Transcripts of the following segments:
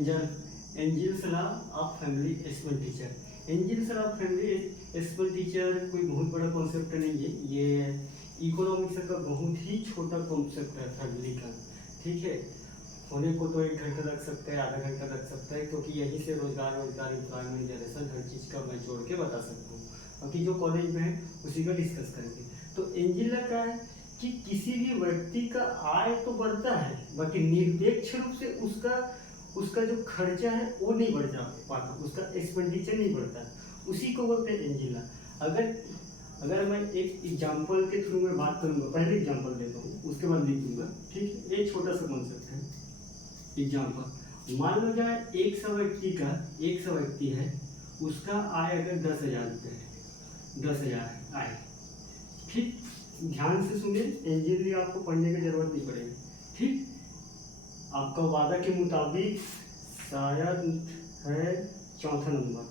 Angel सलाह of family expenditure. Angel सलाह of family expenditure कोई बहुत बड़ा कॉन्सेप्ट नहीं है, ये इकोनॉमिक्स का बहुत ही छोटा कॉन्सेप्ट है फैमिली का। ठीक है, होने को तो 1 घंटा लग सकता है, आधा घंटा लग सकता है, क्योंकि यहीं से रोजगार एम्प्लॉयमेंट जनरेशन हर चीज़ का मैं जोड़ के बता सकता हूँ। बाकी जो कॉलेज में है उसी का डिस्कस करेंगे। तो एंजिल क्या है कि किसी भी व्यक्ति का आय तो बढ़ता है, बाकी निरपेक्ष रूप से उसका उसका जो खर्चा है वो नहीं बढ़ पाता, उसका एक्सपेंडिचर नहीं बढ़ता, उसी को बोलते हैं एंजिला। अगर अगर मैं एक एग्जांपल के थ्रू में बात करूंगा, पहले एग्जांपल देता हूँ उसके बाद लिख दूंगा। ठीक है, एक छोटा सा कॉन्सेप्ट है। एग्जांपल मान लो जाए 100 व्यक्ति है, उसका आय अगर 10,000 रुपये है, 10,000 आय। ठीक, ध्यान से सुनिए, एंजिल आपको पढ़ने की जरूरत नहीं पड़ेगी। ठीक, आपका वादा के मुताबिक शायद है 4था नंबर।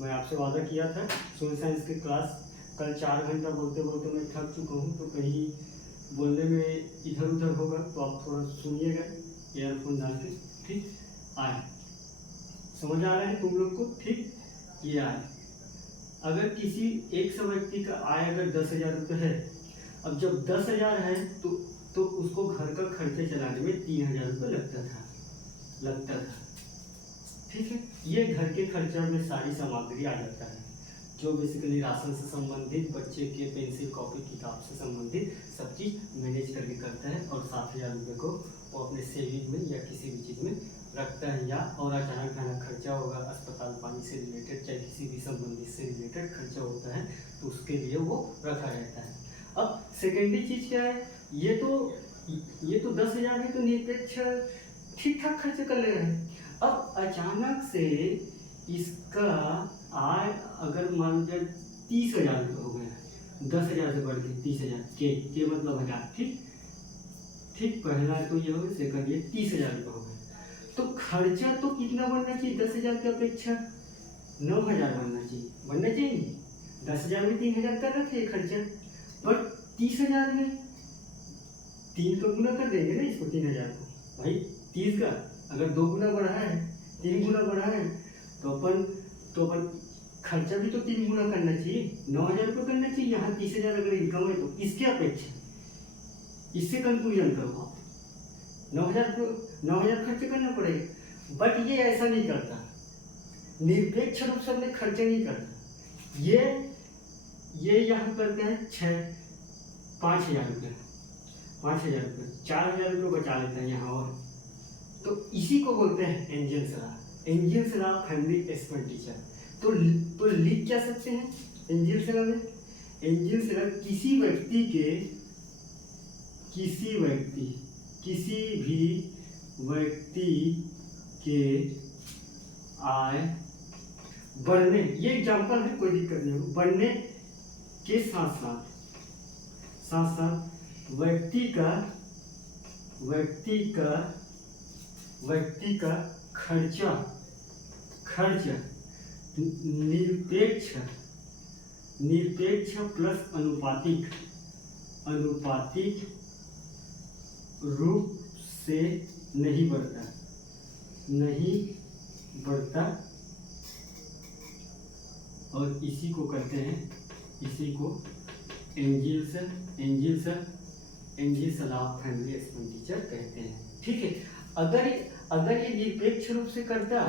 मैं आपसे वादा किया था सोशल साइंस की क्लास, कल 4 घंटा बोलते बोलते मैं थक चुका हूँ, तो कहीं बोलने में इधर उधर होगा तो आप थोड़ा सुनिएगा ईयरफोन डाल के। ठीक, आए समझ आ रहा है तुम लोग को? ठीक, ये आए। अगर किसी 100 व्यक्ति का आय अगर 10,000 रुपये है, अब जब 10,000 है तो उसको घर का खर्चे चलाने में 3,000 रुपये लगता था। ठीक है, ये घर के खर्चा में सारी सामग्री आ जाता है, जो बेसिकली राशन से संबंधित, बच्चे के पेंसिल कॉपी किताब से संबंधित सब चीज़ मैनेज करके करता है, और 7,000 रुपये को वो अपने सेविंग में या किसी भी चीज़ में रखता है, या और अचानक खर्चा होगा, अस्पताल पानी से रिलेटेड चाहे किसी भी संबंधित से रिलेटेड खर्चा होता है तो उसके लिए वो रखा रहता है। अब सेकेंडरी चीज़ क्या है, ये तो 10,000 है तो निरपेक्ष ठीक ठाक खर्च कर ले रहे हैं। अब अचानक से इसका आय अगर मान लीजिए 30,000 रुपये हो गया, 10,000 से बढ़ के 30,000, के मतलब 1000। ठीक, पहला तो ये हो गया, सेकंड ये 30,000 रुपये हो गया। तो खर्चा तो कितना बढ़ना चाहिए? 10,000 की अपेक्षा 9,000 बढ़ना चाहिए। 10,000 में 3,000 कर रखे थे खर्चा, पर 30,000 में 3 का गुना कर देंगे ना इसको, 3,000 को भाई 30 का अगर 2 गुना बढ़ा है, 3 गुना बढ़ा है, तो अपन खर्चा भी तो 3 गुना करना चाहिए, 9,000 रुपये करना चाहिए। यहाँ 30,000 अगर इनकम है तो इसके अपेक्षा, इससे कंक्लूजन करो आप, 9,000 खर्च करना पड़ेगा। बट ये ऐसा नहीं करता, निरपेक्ष रूप से अपने खर्चे नहीं करता। ये यहाँ करते हैं 5,000 रुपये, 4,000 रुपये बचा लेते हैं यहाँ, और तो इसी को बोलते हैं एंजिल सलाह फैमिली एक्सपेंडिचर। तो लिख क्या सकते हैं एंजिल सलाह में? एंजिल सलाह किसी भी व्यक्ति के आय बढ़ने, ये एग्जांपल है, कोई दिक्कत नहीं होगी, बढ़ने के साथ साथ व्यक्ति का खर्च निरपेक्ष प्लस अनुपातिक रूप से नहीं बढ़ता, और इसी को कहते हैं, इसी को एंजिल सलाह फैमिली एक्सपेंडिचर कहते हैं। ठीक है, अगर ये निरपेक्ष रूप से करता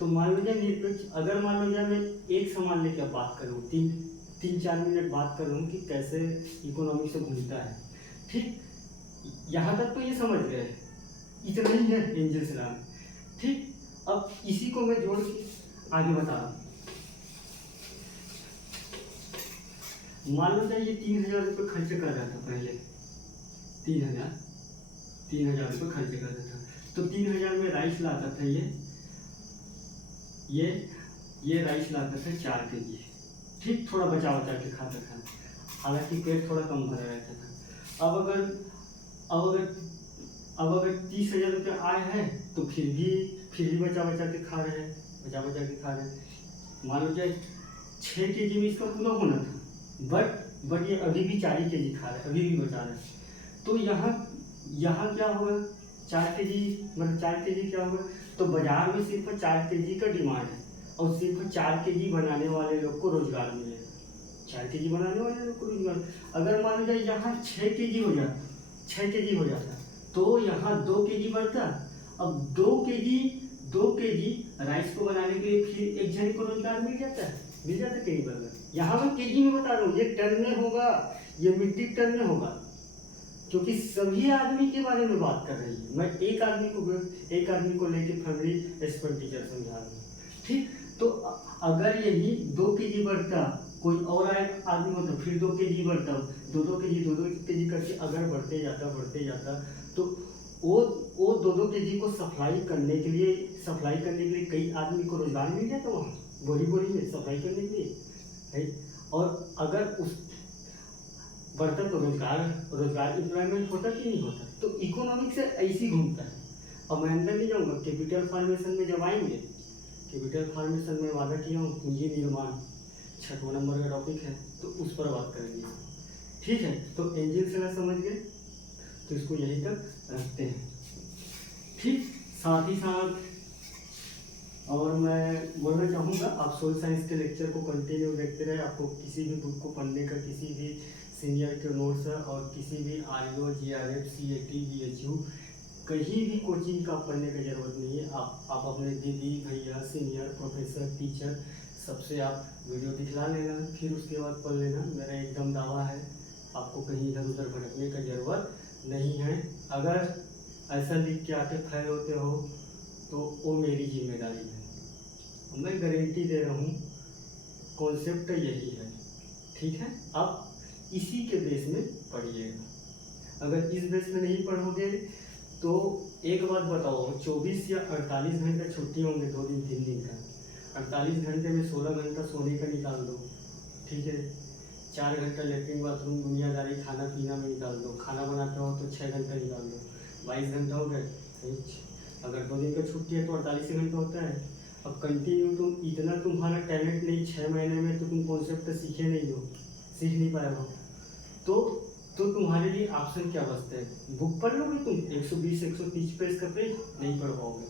तो मान लो जाए निरपेक्ष, अगर मान लो जाए मैं एक समान लेकर बात करूँ, 3-4 मिनट बात कर रहा हूँ कि कैसे इकोनॉमी से घूमता है। ठीक, यहाँ तक तो ये समझ गए, इतना ही है एंजिल सलाह। ठीक, अब इसी को मैं जोड़ के आगे बता रहा हूँ। मान लो जाए ये 3,000 रुपये खर्च कर रहा था पहले, 3,000 रुपये खर्च कर रहा था, तो 3,000 में राइस लाता था, ये राइस लाता था 4 kg। ठीक, थोड़ा बचा के खाता था, हालांकि पेट थोड़ा कम भरा रहता था। अब अगर 30,000 रुपये आय है तो फिर भी बचा के खा रहे हैं। मान लो जाए 6 kg में इसका पूरा होना था, बट ये अभी भी 4 kg खा रहे हैं, अभी भी बचा रहे हैं। तो यहाँ क्या होगा, 4 kg मतलब 4 kg क्या होगा, तो बाजार में सिर्फ 4 kg का डिमांड है और सिर्फ 4 kg बनाने वाले लोग को रोजगार मिलेगा। 4 kg बनाने वाले लोग को रोजगार, अगर मान लो यहाँ 6 kg हो जाता, 6 kg हो जाता तो यहाँ 2 kg बढ़ता। अब 2 kg राइस को बनाने के लिए फिर एक जन को रोजगार मिल जाता है, मिल जाता कहीं पर। यहाँ मैं केजी में बता रहा हूँ, ये टन में होगा, ये मीट्रिक टन में होगा, क्योंकि सभी आदमी के बारे में बात कर रही है। मैं एक आदमी को लेके फैमिली एक्सपेंडिचर समझा रहा हूँ, ठीक। तो अगर यही 2 kg बढ़ता, कोई और आदमी होता फिर 2 kg बढ़ता, 2 kg करके अगर बढ़ते जाता तो वो 2 kg को सप्लाई करने के लिए कई आदमी को रोजगार मिल जाता वहाँ बोरी में सप्लाई करने के लिए है। और अगर उस बढ़ता तो रोजगार एम्प्लॉयमेंट होता कि नहीं होता। तो इकोनॉमिक से ऐसी घूमता है। अब मैं अंदर नहीं जाऊँगा, कैपिटल फॉर्मेशन में जब आएंगे, कैपिटल फॉर्मेशन में वादा किया हूँ पूंजी निर्माण 6वां नंबर का टॉपिक है, तो उस पर बात करेंगे, ठीक है। तो एंजिल से समझ गए, तो इसको यहीं तक रखते हैं, ठीक। साथ ही साथ और मैं बोलना चाहूँगा, आप सोशल साइंस के लेक्चर को कंटिन्यू देखते रहे। आपको किसी भी बुक को पढ़ने का, किसी भी सीनियर के नोट्स और किसी भी RO, GRF, CAT, BHU कहीं भी कोचिंग का पढ़ने की जरूरत नहीं है। आप अपने दीदी, भैया, सीनियर, प्रोफेसर, टीचर सबसे आप वीडियो दिखला लेना, फिर उसके बाद पढ़ लेना। मेरा एकदम दावा है, आपको कहीं इधर उधर भटकने की जरूरत नहीं है। अगर ऐसा लिख के आके फेल होते हो तो वो मेरी जिम्मेदारी है, मैं गारंटी दे रहा हूँ। कॉन्सेप्ट यही है, ठीक है। आप इसी के बेस में पढ़िएगा। अगर इस बेस में नहीं पढ़ोगे तो एक बात बताओ, 24 या 48 घंटे छुट्टी होंगे, 2 दिन 3 दिन का, 48 घंटे में 16 घंटा सोने का निकाल दो, ठीक है। 4 घंटा लेटरिन बाथरूम दुनियादारी खाना पीना में निकाल दो, खाना बनाते हो तो 6 घंटा निकाल दो, 22 घंटा हो गए। अगर 2 दिन का छुट्टी है तो 48 घंटा होता है। अब कंटिन्यू तुम्हारा टैलेंट नहीं, 6 महीने में तो तुम कॉन्सेप्ट सीख नहीं पाए हो, तो तुम्हारे लिए ऑप्शन क्या बचता है? बुक पढ़ लोगे तुम 120-130 पेज का पेज नहीं पढ़ पाओगे,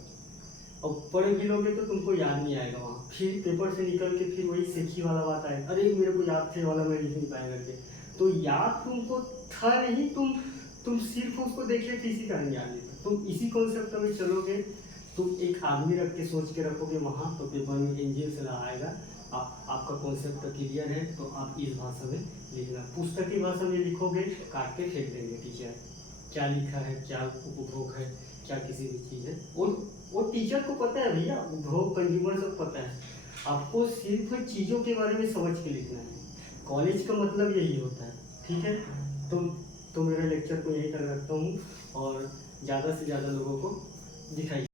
और पढ़ भी लोगे तो तुमको याद नहीं आएगा। वहाँ फिर पेपर से निकल के फिर वही सेखी वाला बात आएगा, अरे मेरे को याद थे वाला मैं लिख नहीं पाया करके। तो याद तुमको था नहीं, तुम सिर्फ उसको देखे थे, इसी कारण याद नहीं था। तुम इसी कॉन्सेप्ट में चलोगे, तुम एक आदमी रख के सोच के रखोगे वहाँ, तो पेपर में एंजिल से आएगा। आपका कॉन्सेप्ट क्लियर है तो आप इस भाषा में लिखना। पुस्तक की भाषा में लिखोगे काट के फेंक देंगे टीचर, क्या लिखा है, क्या उपभोग है, क्या किसी भी चीज़ है, वो टीचर को पता है भैया, उपभोग कंज्यूमर सब पता है। आपको सिर्फ चीज़ों के बारे में समझ के लिखना है। कॉलेज का मतलब यही होता है, ठीक है। तो मेरा लेक्चर को यही कर रखता हूँ और ज़्यादा से ज़्यादा लोगों को दिखाइए।